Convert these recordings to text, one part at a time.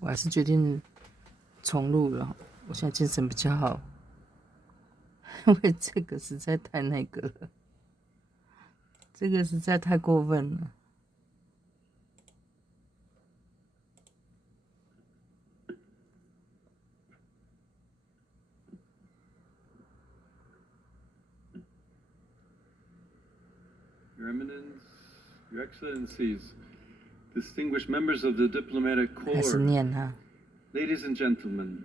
我还是决定重录了。我现在精神比较好，因为这个实在太那个了，这个实在太过分了。Your Eminence, Your Excellencies, distinguished members of the diplomatic 开始 corps, 念哈。ladies and gentlemen,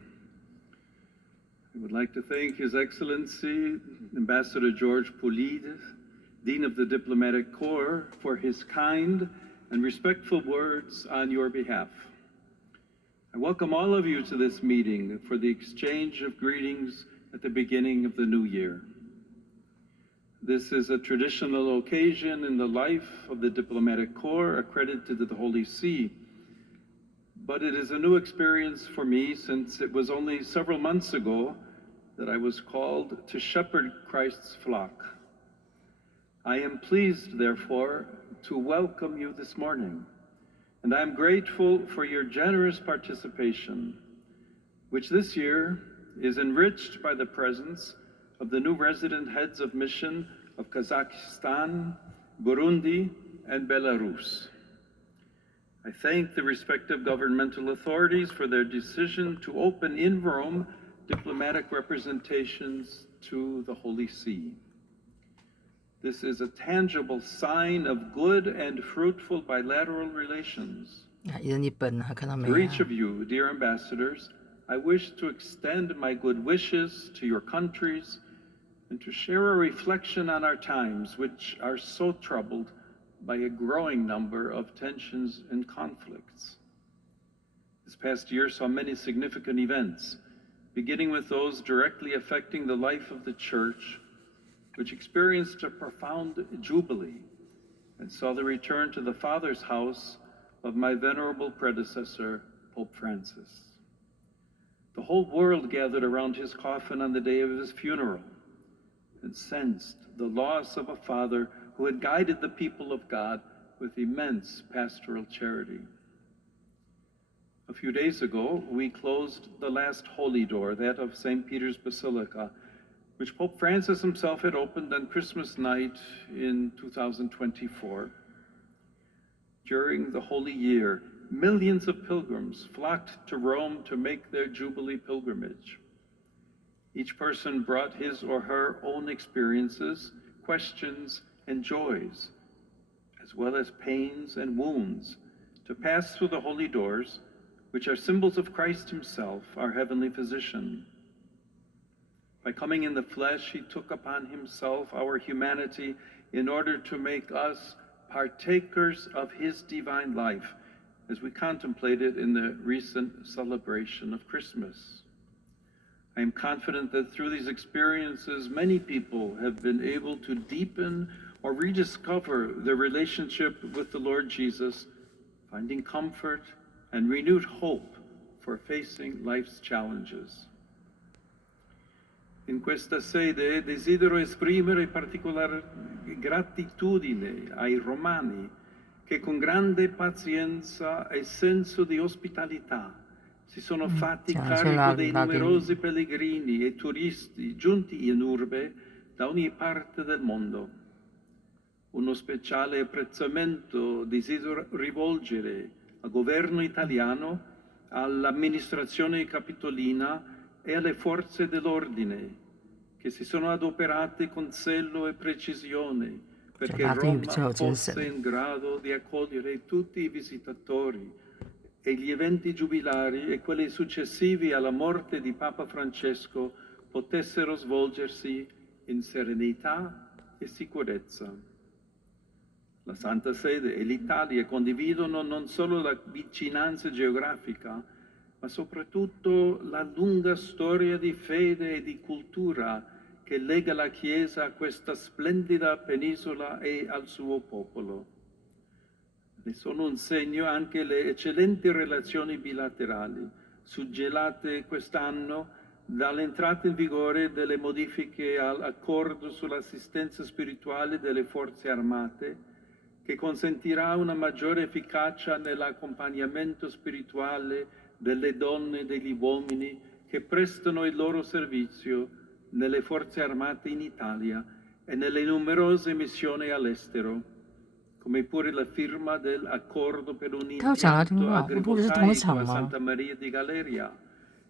I would like to thank His Excellency Ambassador George Poulides, Dean of the Diplomatic Corps, for his kind and respectful words on your behalf. I welcome all of you to this meeting for the exchange of greetings at the beginning of the new year. This is a traditional occasion in the life of the Diplomatic Corps accredited to the Holy See, but it is a new experience for me since it was only several months ago that I was called to shepherd Christ's flock. I am pleased, therefore, to welcome you this morning, and I am grateful for your generous participation, which this year is enriched by the presence of the new resident heads of mission of Kazakhstan, Burundi, and Belarus. I thank the respective governmental authorities for their decision to open in Rome diplomatic representations to the Holy See. This is a tangible sign of good and fruitful bilateral relations. 一人一本啊，看到没 For 啊 each of you, dear ambassadors, I wish to extend my good wishes to your countries and to share a reflection on our times, which are so troubled by a growing number of tensions and conflicts. This past year saw many significant events, beginning with those directly affecting the life of the Church, which experienced a profound jubilee and saw the return to the Father's house of my venerable predecessor, Pope Francis. The whole world gathered around his coffin on the day of his funeral and sensed the loss of a father who had guided the people of God with immense pastoral charity. A few days ago, we closed the last holy door, that of St. Peter's Basilica, which Pope Francis himself had opened on Christmas night in 2024. During the Holy Year, millions of pilgrims flocked to Rome to make their Jubilee pilgrimage. Each person brought his or her own experiences, questions, and joys, as well as pains and wounds, to pass through the holy doors, which are symbols of Christ himself, our heavenly physician. By coming in the flesh, he took upon himself our humanity in order to make us partakers of his divine life, as we contemplated in the recent celebration of Christmas. I am confident that through these experiences, many people have been able to deepen or rediscover their relationship with the Lord Jesus, finding comfort and renewed hope for facing life's challenges. In questa sede desidero esprimere particolare gratitudine ai romani che con grande pazienza e senso di ospitalità si sono fatti carico dei numerosi pellegrini e turisti giunti in urbe da ogni parte del mondo. Uno speciale apprezzamento desidero rivolgere al governo italiano, all'amministrazione capitolina e alle forze dell'ordine che si sono adoperate con zelo e precisione perché Roma fosse in grado di accogliere tutti i visitatori e gli eventi giubilari e quelli successivi alla morte di Papa Francesco potessero svolgersi in serenità e sicurezza. La Santa Sede e l'Italia condividono non solo la vicinanza geografica, ma soprattutto la lunga storia di fede e di cultura che lega la Chiesa a questa splendida penisola e al suo popolo. Ne sono un segno anche le eccellenti relazioni bilaterali, suggellate quest'anno dall'entrata in vigore delle modifiche all'accordo sull'assistenza spirituale delle forze armate, che consentirà una maggiore efficacia nell'accompagnamento spirituale delle donne e degli uomini che prestano il loro servizio nelle forze armate in Italia e nelle numerose missioni all'estero, come pure la firma dell'accordo per un 他又讲得挺 impianto 好，会不会是同一 agrivoltaico 场 a 吗？ Santa Maria di Galeria,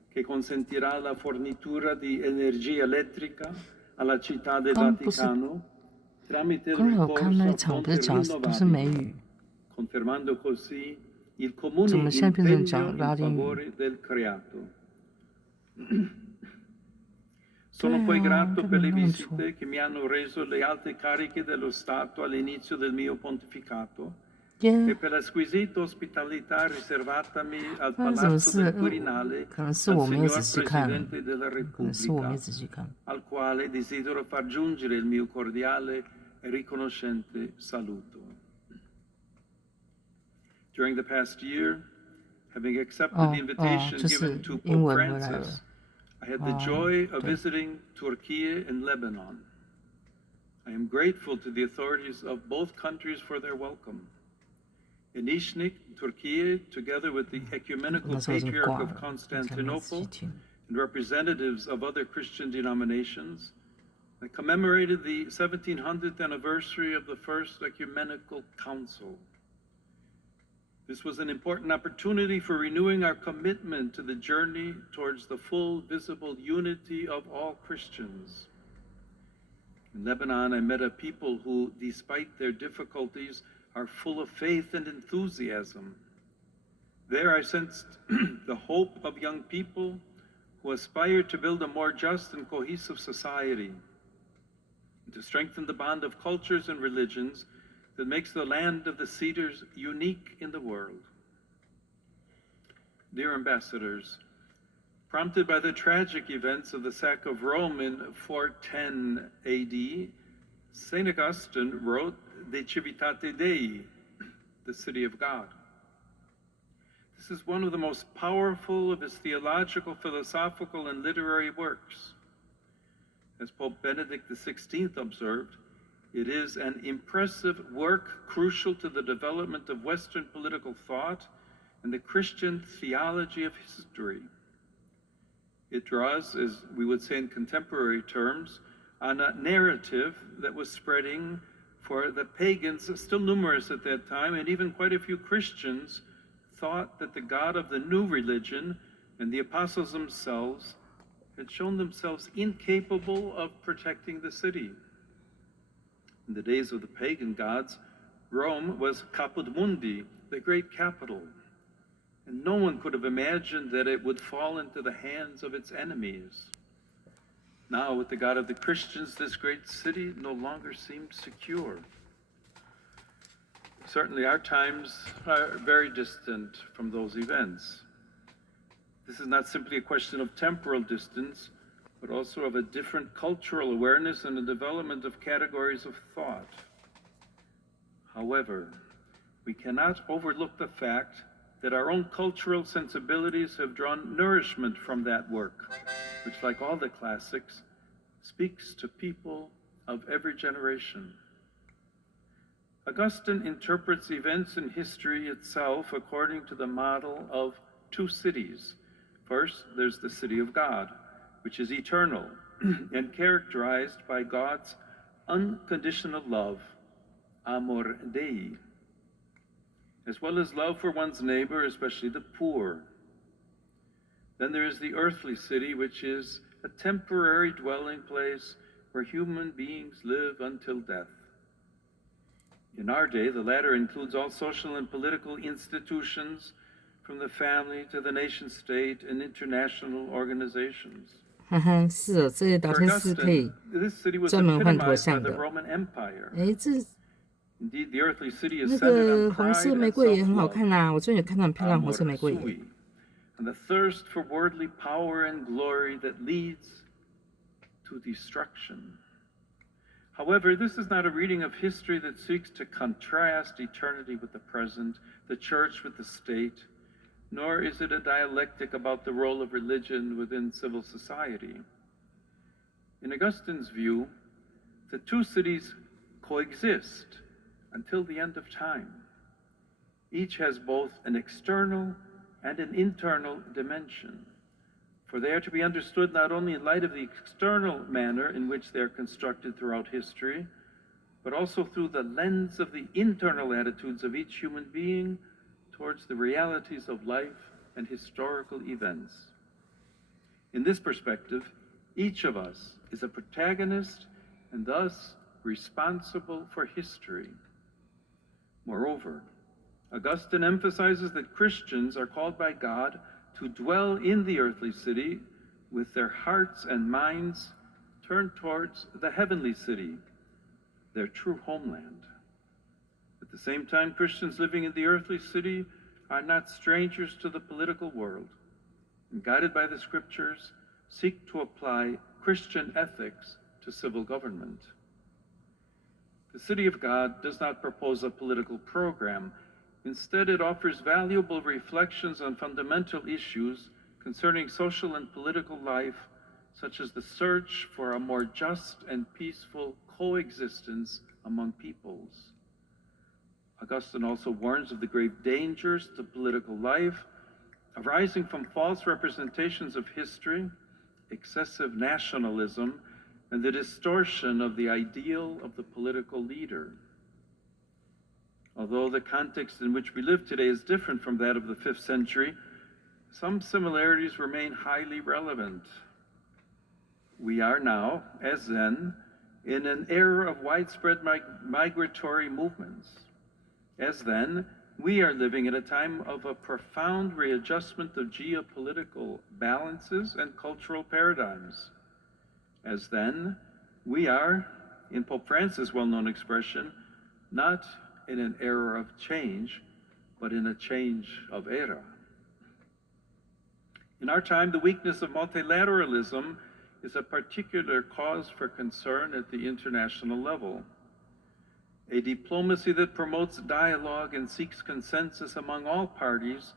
che consentirà la fornitura di energia elettrica alla città del 刚不是 Vaticano tramite il 刚才我看 ricorso 那 a 一场不是 fonti 讲不是美 rinnovabili, 语， confermando così il 怎 comune 么现在变成 impegno 讲 in 拉丁语？ favore del creato. 对 Sono poi 啊， grato 这 per 没 le 弄错。 visite che mi hanno reso le alte cariche dello Stato all'inizio del mio pontificato e 耶， per la squisita ospitalità riservatami al 发生什么 Palazzo 事？ del Quirinale 可能是 dal 我没有 signor 仔细看， Presidente della 可能是我没 Repubblica, 仔细看。 al quale desidero far giungere il mio cordiale e riconoscente saluto. During the past year, having accepted the 哦哦， invitation 就是 given to 英 Pope 文回来了。 Francis, I had the 哦， joy of 对， visiting Turkey and Lebanon. I am grateful to the authorities of both countries for their welcome. In Iznik, Turkey, together with the 那 Ecumenical 时候已经 Patriarch 挂 of 了，我才没仔细 Constantinople 听。 and representatives of other Christian denominations, I commemorated the 1700th anniversary of the First Ecumenical Council. This was an important opportunity for renewing our commitment to the journey towards the full visible unity of all Christians. In Lebanon, I met a people who, despite their difficulties, are full of faith and enthusiasm. There I sensed the hope of young people who aspire to build a more just and cohesive society, and to strengthen the bond of cultures and religions that makes the land of the Cedars unique in the world. Dear ambassadors, prompted by the tragic events of the sack of Rome in 410 AD, St. Augustine wrote De Civitate Dei, the city of God. This is one of the most powerful of his theological, philosophical, and literary works. As Pope Benedict XVI observed, it is an impressive work crucial to the development of Western political thought and the Christian theology of history. It draws, as we would say in contemporary terms, on a narrative that was spreading for the pagans, still numerous at that time, and even quite a few Christians thought that the God of the new religion and the apostles themselves had shown themselves incapable of protecting the city. In the days of the pagan gods, Rome was Caput Mundi, the great capital, and no one could have imagined that it would fall into the hands of its enemies. Now, with the God of the Christians, this great city no longer seemed secure. Certainly, our times are very distant from those events. This is not simply a question of temporal distance, but also of a different cultural awareness and the development of categories of thought. However, we cannot overlook the fact that our own cultural sensibilities have drawn nourishment from that work, which, like all the classics, speaks to people of every generation. Augustine interprets events in history itself according to the model of two cities. First, there's the city of God, which is eternal and characterized by God's unconditional love, amor Dei, as well as love for one's neighbor, especially the poor. Then there is the earthly city, which is a temporary dwelling place where human beings live until death. In our day, the latter includes all social and political institutions, from the family to the nation state and international organizations. 哈哈，是哦，这些聊 For 天室可以 Augustine, this city was 专门换头 epitomized by 像 the 的。 Roman Empire. 哎，这 Indeed, the earthly city is 那 centered 个 on 红 pride 色玫 and 瑰也很好 self-love, 看呐、我最近有看到很漂亮红 amor 色玫瑰耶。 sui, and the thirst for worldly power and glory that leads to destruction. However, this is not a reading of history that seeks to contrast eternity with the present, the church with the state, nor is it a dialectic about the role of religion within civil society. In Augustine's view, the two cities coexist until the end of time. Each has both an external and an internal dimension, for they are to be understood not only in light of the external manner in which they are constructed throughout history, but also through the lens of the internal attitudes of each human being towards the realities of life and historical events. In this perspective, each of us is a protagonist and thus responsible for history. Moreover, Augustine emphasizes that Christians are called by God to dwell in the earthly city with their hearts and minds turned towards the heavenly city, their true homeland. At the same time, Christians living in the earthly city are not strangers to the political world, and guided by the scriptures, seek to apply Christian ethics to civil government. The City of God does not propose a political program. Instead, it offers valuable reflections on fundamental issues concerning social and political life, such as the search for a more just and peaceful coexistence among peoples. Augustine also warns of the grave dangers to political life arising from false representations of history, excessive nationalism, and the distortion of the ideal of the political leader. Although the context in which we live today is different from that of the 5th century, some similarities remain highly relevant. We are now, as then, in an era of widespread migratory movements. As then, we are living at a time of a profound readjustment of geopolitical balances and cultural paradigms. As then, we are, in Pope Francis' well-known expression, not in an era of change, but in a change of era. In our time, the weakness of multilateralism is a particular cause for concern at the international level. A diplomacy that promotes dialogue and seeks consensus among all parties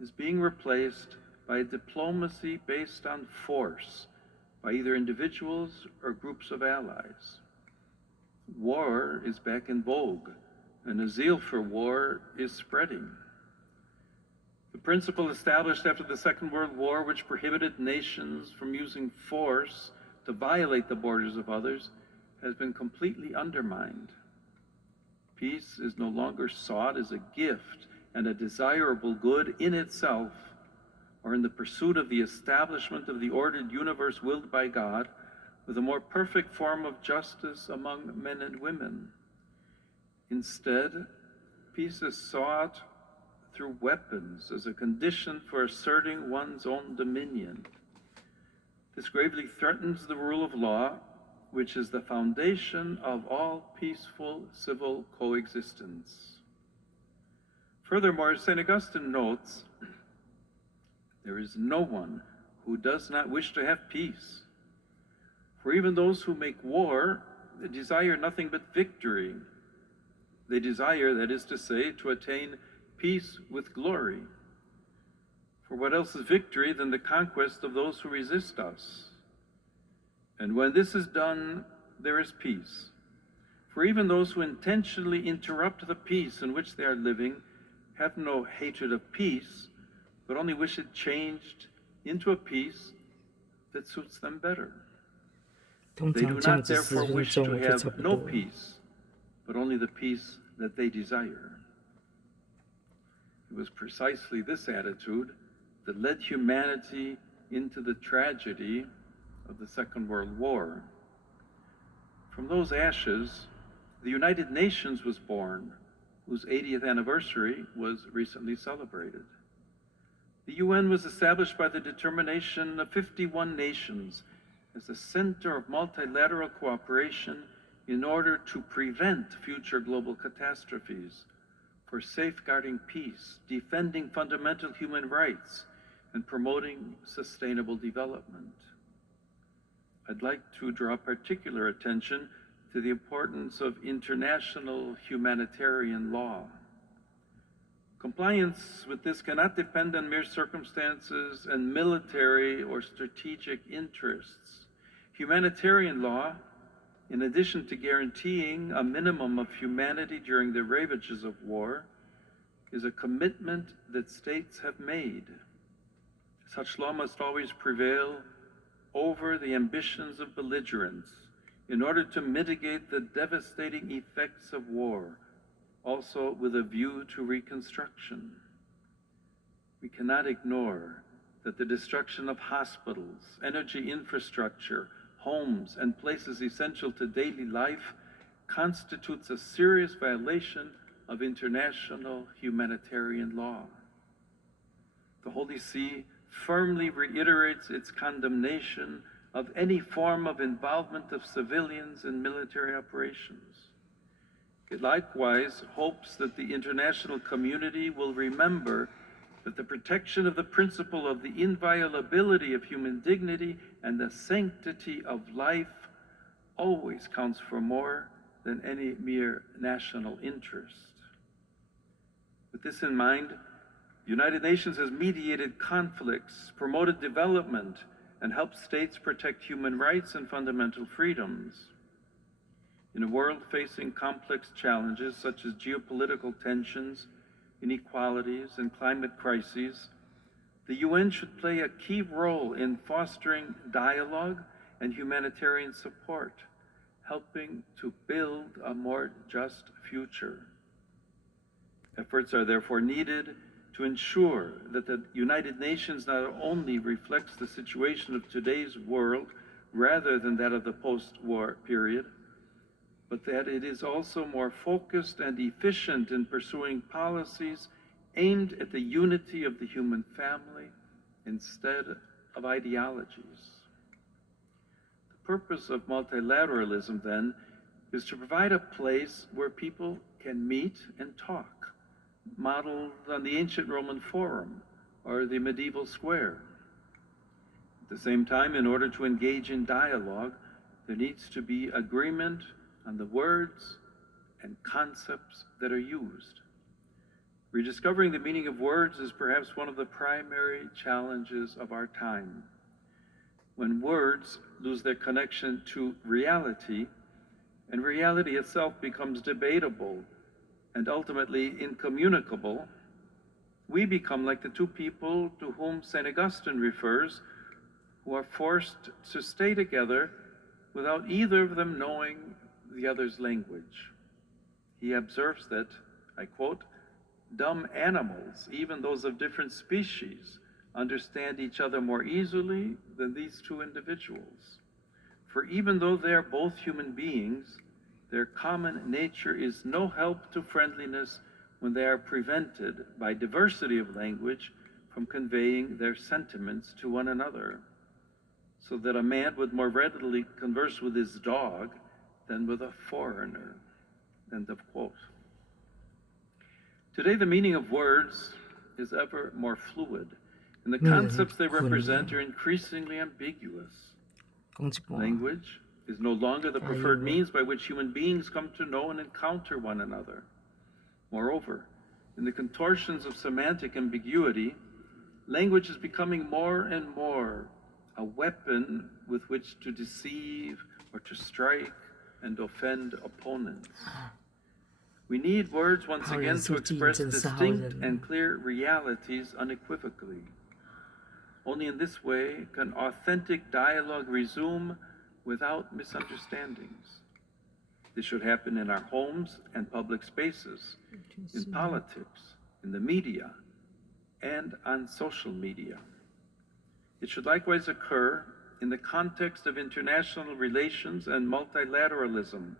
is being replaced by a diplomacy based on force by either individuals or groups of allies. War is back in vogue, and a zeal for war is spreading. The principle established after the Second World War, which prohibited nations from using force to violate the borders of others, has been completely undermined. Peace is no longer sought as a gift and a desirable good in itself, or in the pursuit of the establishment of the ordered universe willed by God, with a more perfect form of justice among men and women. Instead, peace is sought through weapons as a condition for asserting one's own dominion. This gravely threatens the rule of law, which is the foundation of all peaceful civil coexistence. Furthermore, St. Augustine notes, there is no one who does not wish to have peace. For even those who make war desire nothing but victory. They desire, that is to say, to attain peace with glory. For what else is victory than the conquest of those who resist us? And when this is done, there is peace. For even those who intentionally interrupt the peace in which they are living have no hatred of peace, but only wish it changed into a peace that suits them better. They do not therefore wish to have no peace, but only the peace that they desire. It was precisely this attitude that led humanity into the tragedy of the Second World War. From those ashes, the United Nations was born, whose 80th anniversary was recently celebrated. The UN was established by the determination of 51 nations as a center of multilateral cooperation in order to prevent future global catastrophes, for safeguarding peace, defending fundamental human rights, and promoting sustainable development. I'd like to draw particular attention to the importance of international humanitarian law. Compliance with this cannot depend on mere circumstances and military or strategic interests. Humanitarian law, in addition to guaranteeing a minimum of humanity during the ravages of war, is a commitment that states have made. Such law must always prevail over the ambitions of belligerents in order to mitigate the devastating effects of war, also with a view to reconstruction. We cannot ignore that the destruction of hospitals, energy infrastructure, homes, and places essential to daily life constitutes a serious violation of international humanitarian law. The Holy See firmly reiterates its condemnation of any form of involvement of civilians in military operations. It likewise hopes that the international community will remember that the protection of the principle of the inviolability of human dignity and the sanctity of life always counts for more than any mere national interest. With this in mind, the United Nations has mediated conflicts, promoted development, and helped states protect human rights and fundamental freedoms. In a world facing complex challenges such as geopolitical tensions, inequalities, and climate crises, the UN should play a key role in fostering dialogue and humanitarian support, helping to build a more just future. Efforts are therefore needed to ensure that the United Nations not only reflects the situation of today's world rather than that of the post-war period, but that it is also more focused and efficient in pursuing policies aimed at the unity of the human family instead of ideologies. The purpose of multilateralism, then, is to provide a place where people can meet and talk, modeled on the ancient Roman Forum or the medieval square. At the same time, in order to engage in dialogue, there needs to be agreement on the words and concepts that are used. Rediscovering the meaning of words is perhaps one of the primary challenges of our time. When words lose their connection to reality, and reality itself becomes debatable and ultimately incommunicable, we become like the two people to whom St. Augustine refers, who are forced to stay together without either of them knowing the other's language. He observes that, I quote, "Dumb animals, even those of different species, understand each other more easily than these two individuals. For even though they are both human beings, their common nature is no help to friendliness when they are prevented by diversity of language from conveying their sentiments to one another, so that a man would more readily converse with his dog than with a foreigner." End of quote. Today, the meaning of words is ever more fluid, and the concepts they represent are increasingly ambiguous. Language is no longer the preferred means by which human beings come to know and encounter one another. Moreover, in the contortions of semantic ambiguity, language is becoming more and more a weapon with which to deceive or to strike and offend opponents. We need words once again to express distinct and clear realities unequivocally. Only in this way can authentic dialogue resume without misunderstandings. This should happen in our homes and public spaces, in politics, in the media, and on social media. It should likewise occur in the context of international relations and multilateralism,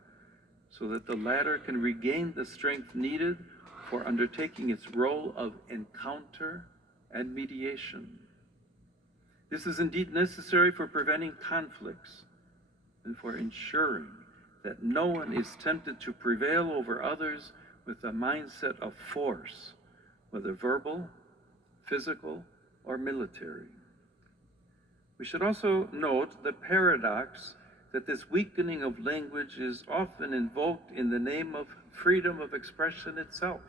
so that the latter can regain the strength needed for undertaking its role of encounter and mediation. This is indeed necessary for preventing conflicts and for ensuring that no one is tempted to prevail over others with a mindset of force, whether verbal, physical, or military. We should also note the paradox that this weakening of language is often invoked in the name of freedom of expression itself.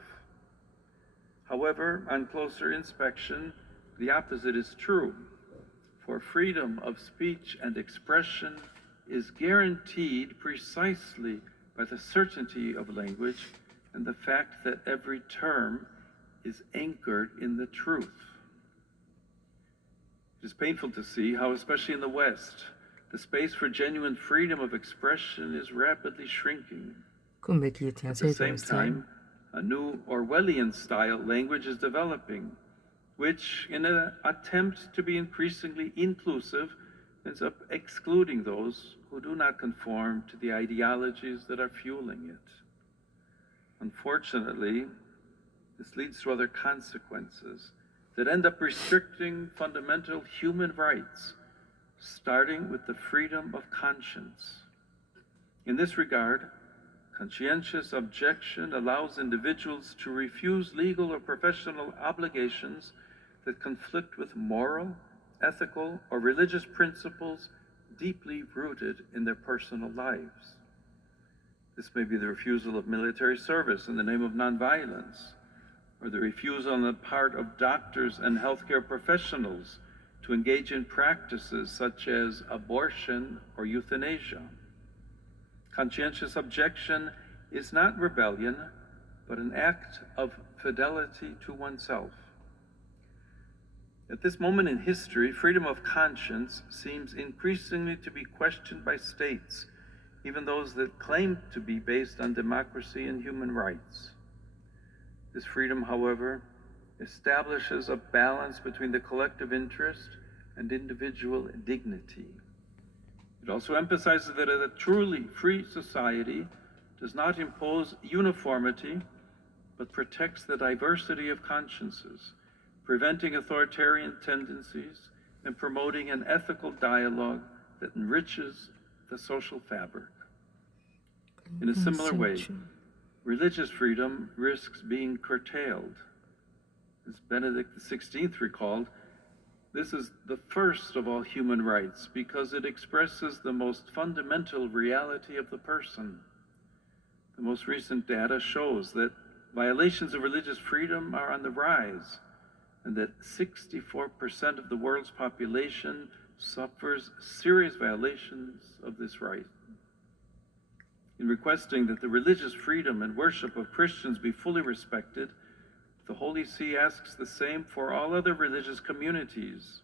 However, on closer inspection, the opposite is true, for freedom of speech and expression is guaranteed precisely by the certainty of language and the fact that every term is anchored in the truth. It is painful to see how, especially in the West, the space for genuine freedom of expression is rapidly shrinking. At the same time, a new Orwellian-style language is developing, which, in an attempt to be increasingly inclusive, ends up excluding those who do not conform to the ideologies that are fueling it. Unfortunately, this leads to other consequences that end up restricting fundamental human rights, starting with the freedom of conscience. In this regard, conscientious objection allows individuals to refuse legal or professional obligations that conflict with moral, ethical, or religious principles deeply rooted in their personal lives. This may be the refusal of military service in the name of nonviolence, or the refusal on the part of doctors and healthcare professionals to engage in practices such as abortion or euthanasia. Conscientious objection is not rebellion, but an act of fidelity to oneself. At this moment in history, freedom of conscience seems increasingly to be questioned by states, even those that claim to be based on democracy and human rights. This freedom, however, establishes a balance between the collective interest and individual dignity. It also emphasizes that a truly free society does not impose uniformity, but protects the diversity of consciences, preventing authoritarian tendencies and promoting an ethical dialogue that enriches the social fabric. In a similar way, religious freedom risks being curtailed. As Benedict XVI recalled, this is the first of all human rights because it expresses the most fundamental reality of the person. The most recent data shows that violations of religious freedom are on the rise, and that 64% of the world's population suffers serious violations of this right. In requesting that the religious freedom and worship of Christians be fully respected, the Holy See asks the same for all other religious communities.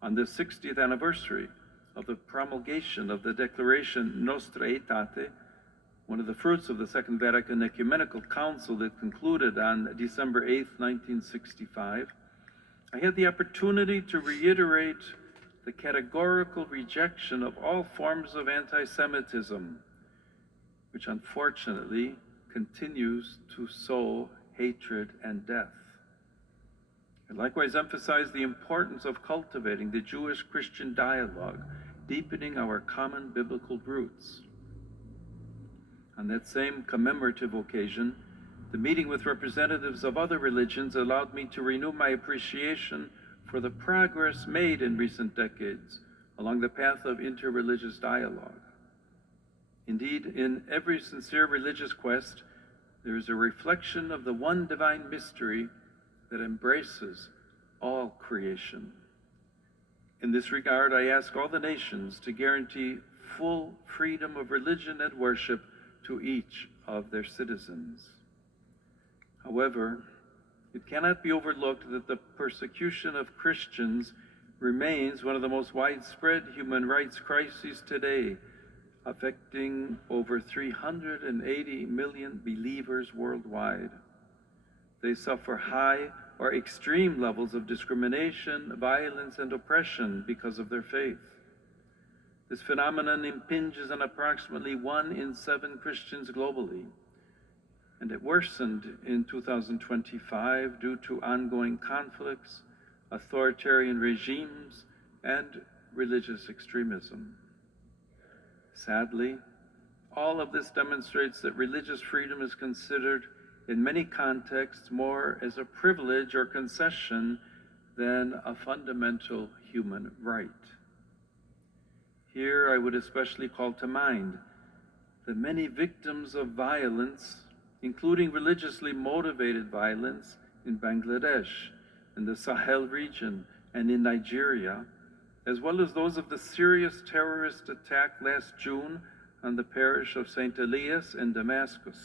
On the 60th anniversary of the promulgation of the Declaration Nostra Aetate, one of the fruits of the Second Vatican Ecumenical Council that concluded on December 8, 1965, I had the opportunity to reiterate the categorical rejection of all forms of anti-Semitism, which unfortunately continues to sow hatred and death. I likewise emphasize the importance of cultivating the Jewish-Christian dialogue, deepening our common biblical roots. On that same commemorative occasion, the meeting with representatives of other religions allowed me to renew my appreciation for the progress made in recent decades along the path of interreligious dialogue. Indeed, in every sincere religious quest, there is a reflection of the one divine mystery that embraces all creation. In this regard, I ask all the nations to guarantee full freedom of religion and worship to each of their citizens. However, it cannot be overlooked that the persecution of Christians remains one of the most widespread human rights crises today, affecting over 380 million believers worldwide. They suffer high or extreme levels of discrimination, violence, and oppression because of their faith. This phenomenon impinges on approximately 1 in 7 Christians globally, and it worsened in 2025 due to ongoing conflicts, authoritarian regimes, and religious extremism. Sadly, all of this demonstrates that religious freedom is considered in many contexts more as a privilege or concession than a fundamental human right. Here I would especially call to mind the many victims of violence, including religiously motivated violence in Bangladesh, in the Sahel region, and in Nigeria, as well as those of the serious terrorist attack last June on the parish of St. Elias in Damascus.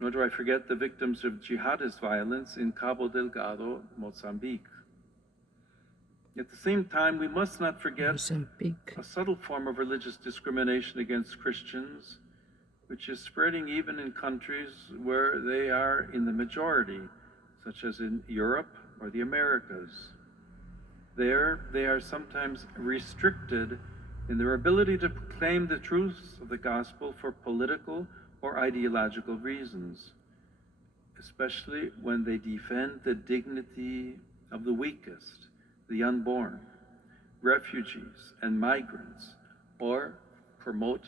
Nor do I forget the victims of jihadist violence in Cabo Delgado, Mozambique. At the same time, we must not forget Mozambique. a subtle form of religious discrimination against Christians, which is spreading even in countries where they are in the majority, such as in Europe or the Americas. There, they are sometimes restricted in their ability to proclaim the truths of the gospel for political or ideological reasons, especially when they defend the dignity of the weakest, the unborn, refugees, and migrants, or promote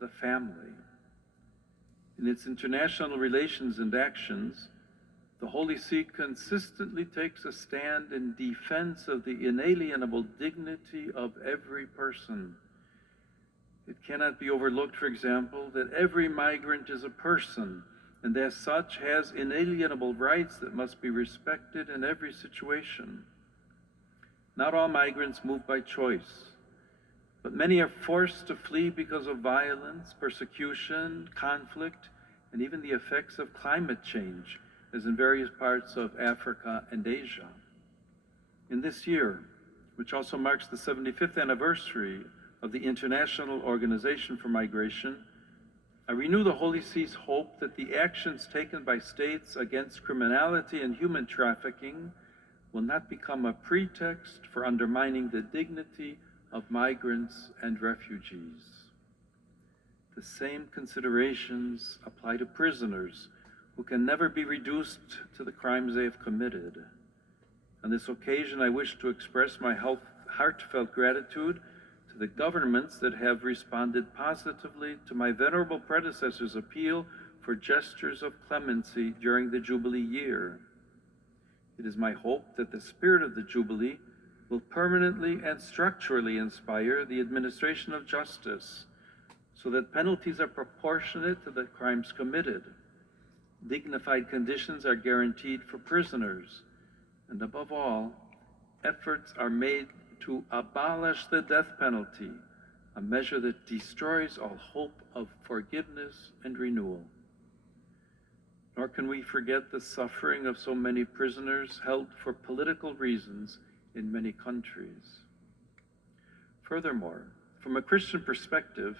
the family. In its international relations and actions, the Holy See consistently takes a stand in defense of the inalienable dignity of every person. It cannot be overlooked, for example, that every migrant is a person and as such has inalienable rights that must be respected in every situation. Not all migrants move by choice, but many are forced to flee because of violence, persecution, conflict, and even the effects of climate change, as in various parts of Africa and Asia. In this year, which also marks the 75th anniversary of the International Organization for Migration, I renew the Holy See's hope that the actions taken by states against criminality and human trafficking will not become a pretext for undermining the dignity of migrants and refugees. The same considerations apply to prisoners who can never be reduced to the crimes they have committed. On this occasion, I wish to express my heartfelt gratitude to the governments that have responded positively to my venerable predecessor's appeal for gestures of clemency during the Jubilee year. It is my hope that the spirit of the Jubilee will permanently and structurally inspire the administration of justice so that penalties are proportionate to the crimes committed. Dignified conditions are guaranteed for prisoners, and above all, efforts are made to abolish the death penalty, a measure that destroys all hope of forgiveness and renewal. Nor can we forget the suffering of so many prisoners held for political reasons in many countries. Furthermore, from a Christian perspective,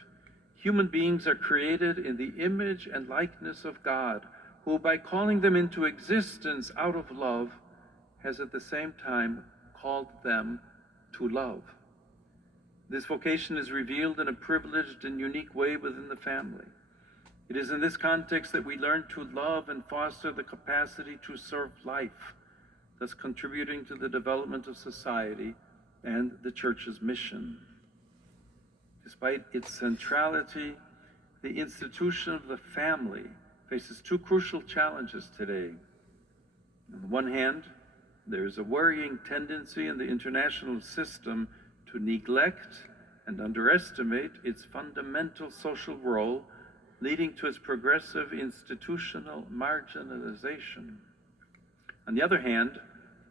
human beings are created in the image and likeness of God, who, by calling them into existence out of love, has at the same time called them to love. This vocation is revealed in a privileged and unique way within the family. It is in this context that we learn to love and foster the capacity to serve life, thus contributing to the development of society and the Church's mission. Despite its centrality, the institution of the family faces two crucial challenges today. On the one hand, there is a worrying tendency in the international system to neglect and underestimate its fundamental social role, leading to its progressive institutional marginalization. On the other hand,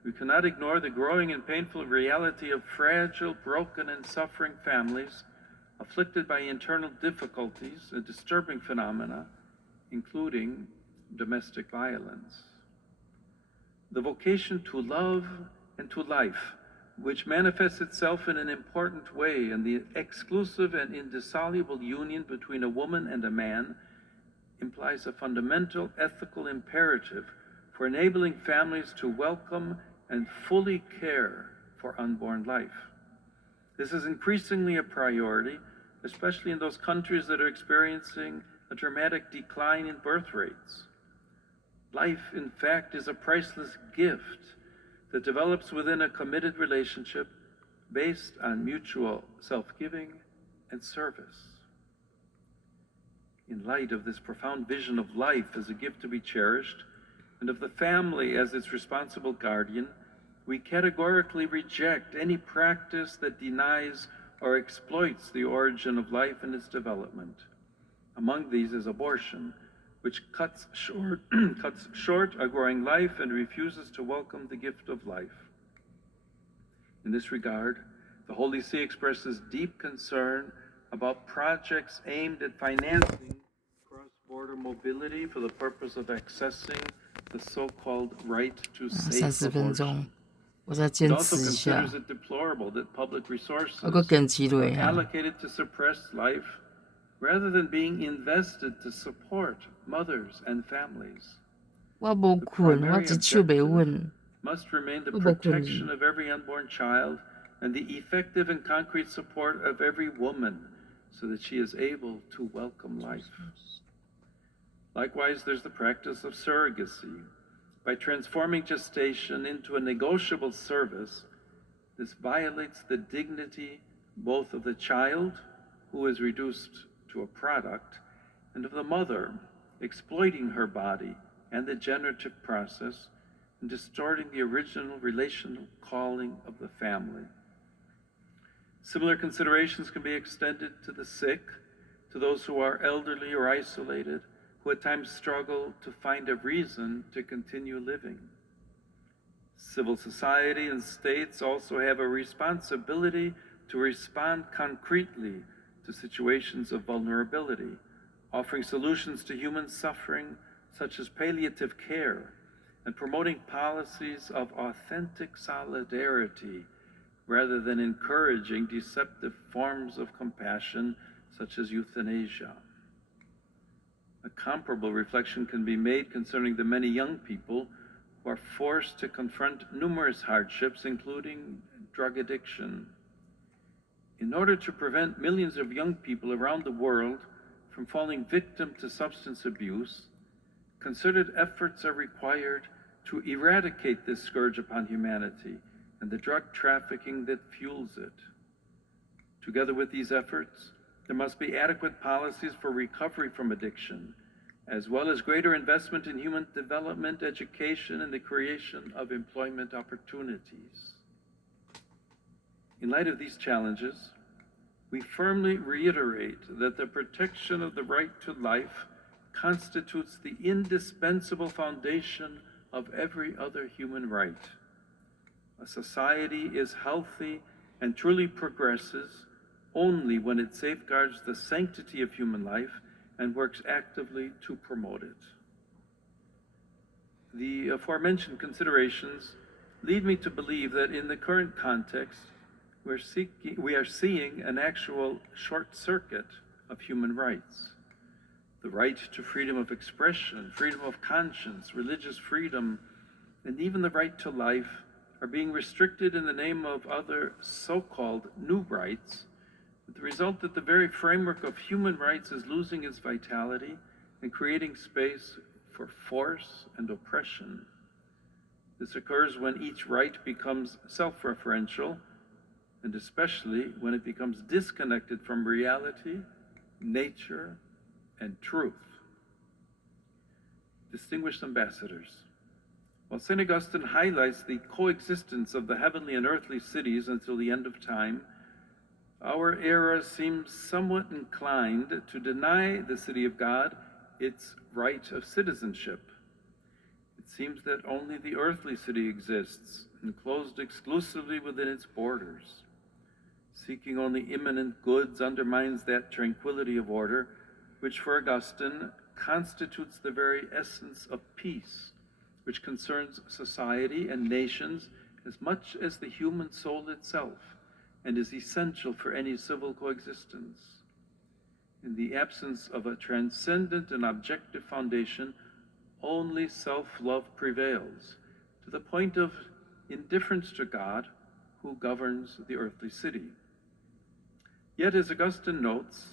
we cannot ignore the growing and painful reality of fragile, broken, and suffering families afflicted by internal difficulties and disturbing phenomena, including domestic violence. The vocation to love and to life, which manifests itself in an important way in the exclusive and indissoluble union between a woman and a man, implies a fundamental ethical imperative for enabling families to welcome and fully care for unborn life. This is increasingly a priority, especially in those countries that are experiencing a dramatic decline in birth rates. Life, in fact, is a priceless gift that develops within a committed relationship based on mutual self-giving and service. In light of this profound vision of life as a gift to be cherished, and of the family as its responsible guardian, we categorically reject any practice that denies or exploits the origin of life and its development. Among these is abortion, which cuts short a growing life and refuses to welcome the gift of life. In this regard, the Holy See expresses deep concern about projects aimed at financing cross-border border mobility for the purpose of accessing the so-called right to 30 safe 分 abortion. 钟，我再 It 坚 also 持一下 considers。it deplorable that public 我个 resources 坚持 are 落啊， allocated to suppress life rather than being invested to support mothers and families. 我无 The 困，我 primary 一手袂 objective 稳， must remain the 我无困 protection of every unborn child and the effective and concrete support of every woman so that she is able to welcome life. Likewise, there's the practice of surrogacy. By transforming gestation into a negotiable service, this violates the dignity both of the child, who is reduced to a product, and of the mother, exploiting her body and the generative process, and distorting the original relational calling of the family. Similar considerations can be extended to the sick, to those who are elderly or isolated, who at times struggle to find a reason to continue living. Civil society and states also have a responsibility to respond concretely to situations of vulnerability, offering solutions to human suffering such as palliative care, and promoting policies of authentic solidarity rather than encouraging deceptive forms of compassion such as euthanasia. A comparable reflection can be made concerning the many young people who are forced to confront numerous hardships, including drug addiction. In order to prevent millions of young people around the world from falling victim to substance abuse, concerted efforts are required to eradicate this scourge upon humanity and the drug trafficking that fuels it. Together with these efforts, there must be adequate policies for recovery from addiction, as well as greater investment in human development, education, and the creation of employment opportunities. In light of these challenges, we firmly reiterate that the protection of the right to life constitutes the indispensable foundation of every other human right. A society is healthy and truly progresses only when it safeguards the sanctity of human life and works actively to promote it. The aforementioned considerations lead me to believe that in the current context, we are seeing an actual short circuit of human rights. The right to freedom of expression, freedom of conscience, religious freedom, and even the right to life are being restricted in the name of other so-called new rights, with the result that the very framework of human rights is losing its vitality and creating space for force and oppression. This occurs when each right becomes self-referential, and especially when it becomes disconnected from reality, nature, and truth. Distinguished ambassadors, while St. Augustine highlights the coexistence of the heavenly and earthly cities until the end of time, our era seems somewhat inclined to deny the city of God its right of citizenship. It seems that only the earthly city exists, enclosed exclusively within its borders. Seeking only imminent goods undermines that tranquility of order, which for Augustine constitutes the very essence of peace, which concerns society and nations as much as the human soul itself, and is essential for any civil coexistence. In the absence of a transcendent and objective foundation, only self-love prevails, to the point of indifference to God, who governs the earthly city. Yet, as Augustine notes,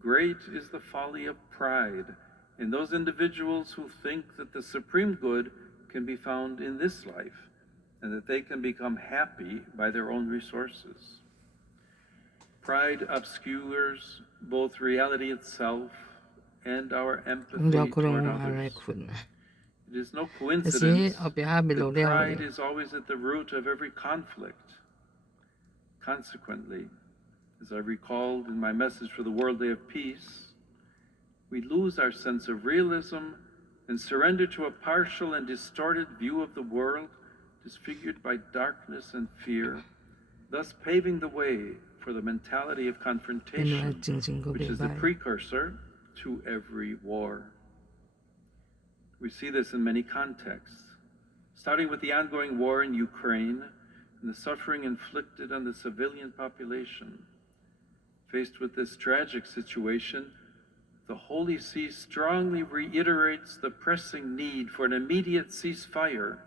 great is the folly of pride in those individuals who think that the supreme good can be found in this life, and that they can become happy by their own resources. Pride obscures both reality itself and our empathy toward others. It is no coincidence that pride is always at the root of every conflict. Consequently, as I recalled in my message for the World Day of Peace, we lose our sense of realism and surrender to a partial and distorted view of the world, disfigured by darkness and fear, thus paving the way for the mentality of confrontation, which is the precursor to every war. We see this in many contexts, starting with the ongoing war in Ukraine and the suffering inflicted on the civilian population. Faced with this tragic situation, the Holy See strongly reiterates the pressing need for an immediate ceasefire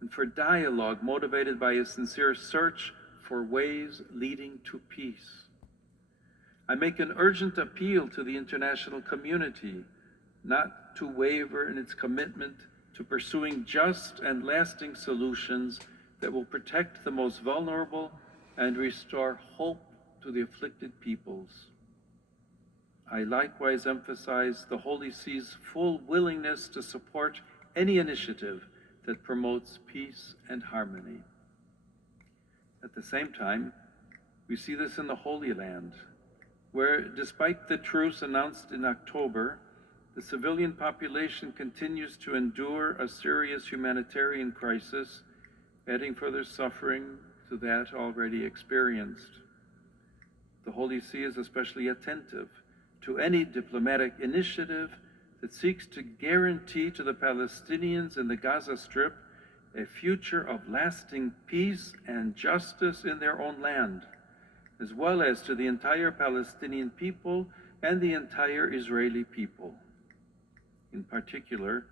and for dialogue motivated by a sincere search for ways leading to peace. I make an urgent appeal to the international community not to waver in its commitment to pursuing just and lasting solutions that will protect the most vulnerable and restore hope to the afflicted peoples. I likewise emphasize the Holy See's full willingness to support any initiative that promotes peace and harmony. At the same time, we see this in the Holy Land, where, despite the truce announced in October, the civilian population continues to endure a serious humanitarian crisis, adding further suffering to that already experienced. The Holy See is especially attentive to any diplomatic initiative that seeks to guarantee to the Palestinians in the Gaza Strip a future of lasting peace and justice in their own land, as well as to the entire Palestinian people and the entire Israeli people. In particular,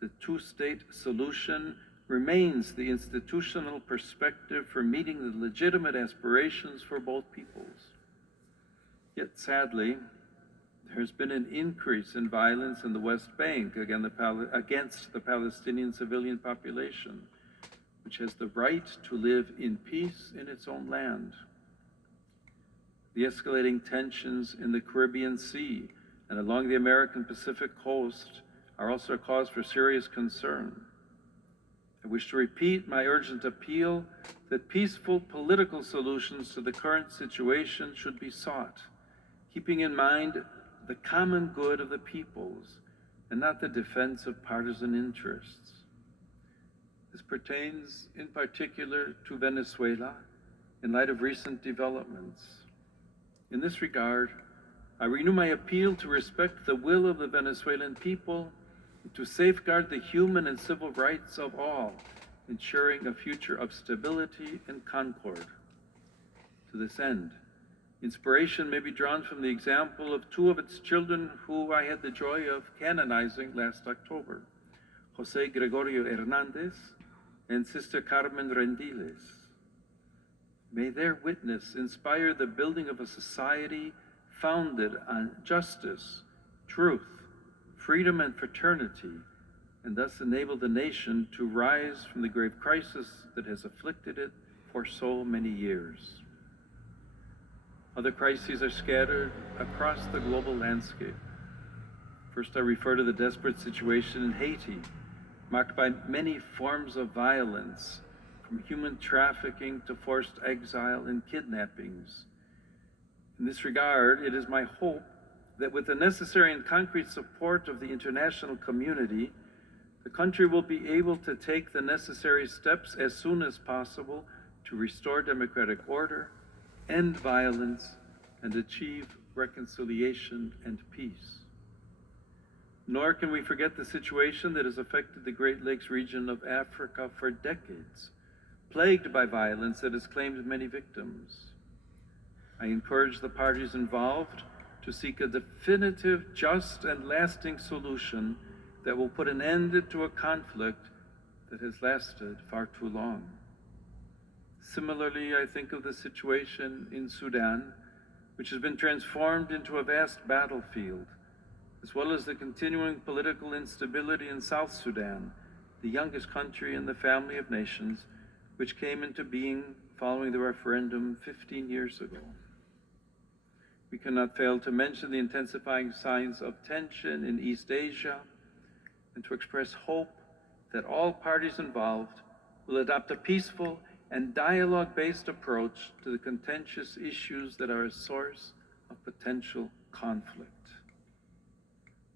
the two-state solution remains the institutional perspective for meeting the legitimate aspirations for both peoples. Yet sadly, there has been an increase in violence in the West Bank against the Palestinian civilian population, which has the right to live in peace in its own land. The escalating tensions in the Caribbean Sea and along the American Pacific coast are also a cause for serious concern. I wish to repeat my urgent appeal that peaceful political solutions to the current situation should be sought, keeping in mind the common good of the peoples and not the defense of partisan interests. This pertains in particular to Venezuela in light of recent developments. In this regard, I renew my appeal to respect the will of the Venezuelan people, to safeguard the human and civil rights of all, ensuring a future of stability and concord. To this end, inspiration may be drawn from the example of two of its children who I had the joy of canonizing last October, José Gregorio Hernández and Sister Carmen Rendiles. May their witness inspire the building of a society founded on justice, truth, freedom, and fraternity, and thus enable the nation to rise from the grave crisis that has afflicted it for so many years. Other crises are scattered across the global landscape. First, I refer to the desperate situation in Haiti, marked by many forms of violence, from human trafficking to forced exile and kidnappings. In this regard, it is my hope that with the necessary and concrete support of the international community, the country will be able to take the necessary steps as soon as possible to restore democratic order, end violence, and achieve reconciliation and peace. Nor can we forget the situation that has affected the Great Lakes region of Africa for decades, plagued by violence that has claimed many victims. I encourage the parties involved to seek a definitive, just, and lasting solution that will put an end to a conflict that has lasted far too long. Similarly, I think of the situation in Sudan, which has been transformed into a vast battlefield, as well as the continuing political instability in South Sudan, the youngest country in the family of nations, which came into being following the referendum 15 years ago. We cannot fail to mention the intensifying signs of tension in East Asia and to express hope that all parties involved will adopt a peaceful and dialogue-based approach to the contentious issues that are a source of potential conflict.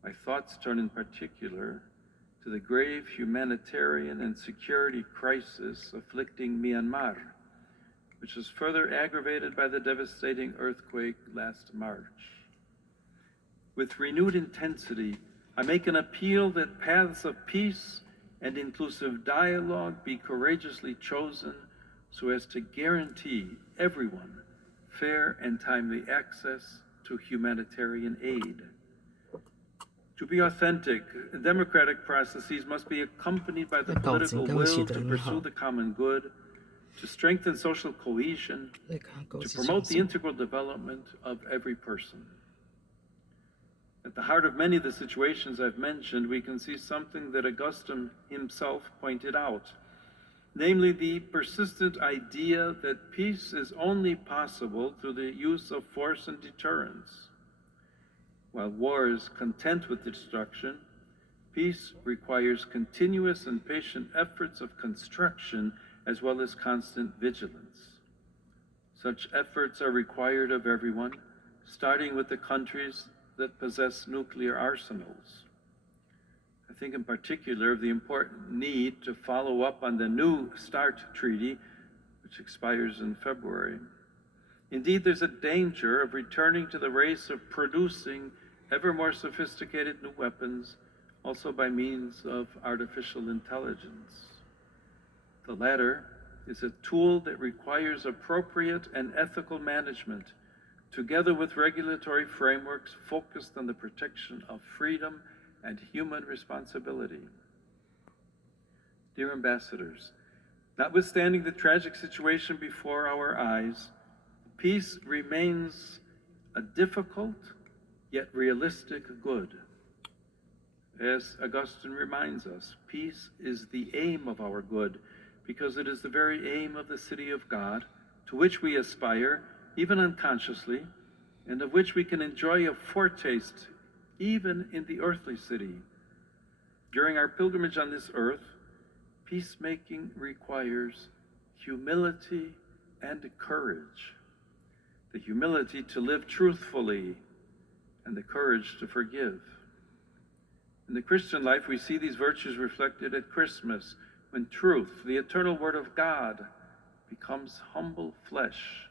My thoughts turn in particular to the grave humanitarian and security crisis afflicting Myanmar, which was further aggravated by the devastating earthquake last March. With renewed intensity, I make an appeal that paths of peace and inclusive dialogue be courageously chosen so as to guarantee everyone fair and timely access to humanitarian aid. To be authentic, democratic processes must be accompanied by the political will to pursue the common good, to strengthen social cohesion, to promote the integral development of every person. At the heart of many of the situations I've mentioned, we can see something that Augustine himself pointed out, namely the persistent idea that peace is only possible through the use of force and deterrence. While war is content with destruction, peace requires continuous and patient efforts of construction as well as constant vigilance. Such efforts are required of everyone, starting with the countries that possess nuclear arsenals. I think in particular of the important need to follow up on the New START Treaty, which expires in February. Indeed, there's a danger of returning to the race of producing ever more sophisticated new weapons, also by means of artificial intelligence. The latter is a tool that requires appropriate and ethical management, together with regulatory frameworks focused on the protection of freedom and human responsibility. Dear ambassadors, notwithstanding the tragic situation before our eyes, peace remains a difficult yet realistic good. As Augustine reminds us, peace is the aim of our good, because it is the very aim of the city of God, to which we aspire, even unconsciously, and of which we can enjoy a foretaste even in the earthly city. During our pilgrimage on this earth, peacemaking requires humility and courage. The humility to live truthfully and the courage to forgive. In the Christian life, we see these virtues reflected at Christmas, when truth, the eternal Word of God, becomes humble flesh.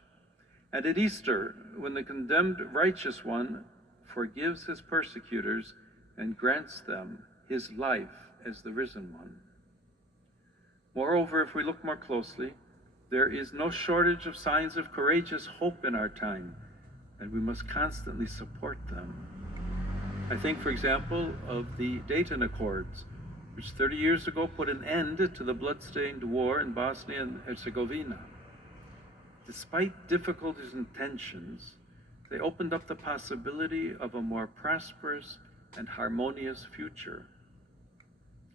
And at Easter, when the condemned righteous one forgives his persecutors and grants them his life as the risen one. Moreover, if we look more closely, there is no shortage of signs of courageous hope in our time, and we must constantly support them. I think, for example, of the Dayton Accords, which 30 years ago put an end to the blood-stained war in Bosnia and Herzegovina. Despite difficulties and tensions, they opened up the possibility of a more prosperous and harmonious future.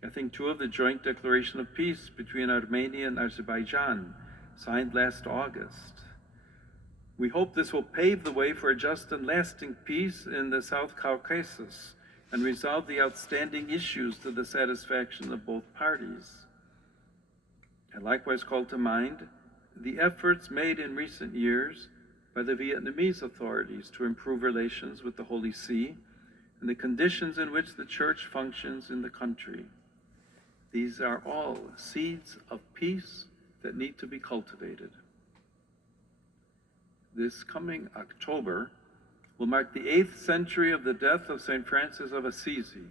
I think, too, of the joint declaration of peace between Armenia and Azerbaijan, signed last August. We hope this will pave the way for a just and lasting peace in the South Caucasus and resolve the outstanding issues to the satisfaction of both parties. I likewise call to mind the efforts made in recent years by the Vietnamese authorities to improve relations with the Holy See and the conditions in which the Church functions in the country. These are all seeds of peace that need to be cultivated. This coming October will mark the 8th century of the death of St. Francis of Assisi,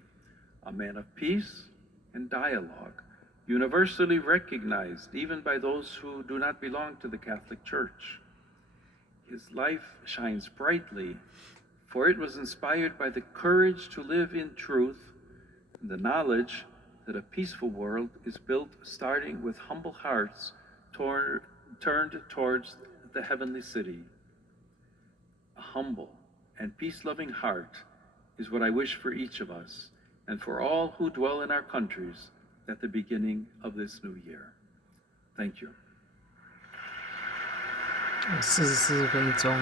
a man of peace and dialogue, universally recognized even by those who do not belong to the Catholic Church. His life shines brightly, for it was inspired by the courage to live in truth and the knowledge that a peaceful world is built starting with humble hearts turned towards the heavenly city. A humble and peace-loving heart is what I wish for each of us and for all who dwell in our countries at the beginning of this new year. Thank you. 44分钟。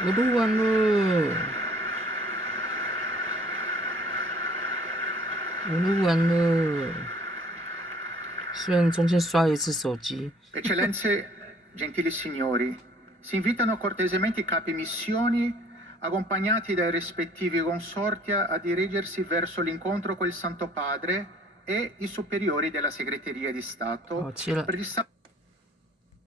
我录完了，虽然中间刷一次手机。Eccellenze, gentili signori, si invitano cortesemente i capi missioni, accompagnati dai rispettivi consorti, a dirigersi verso l'incontro col Santo Padre e i superiori della Segreteria di Stato per il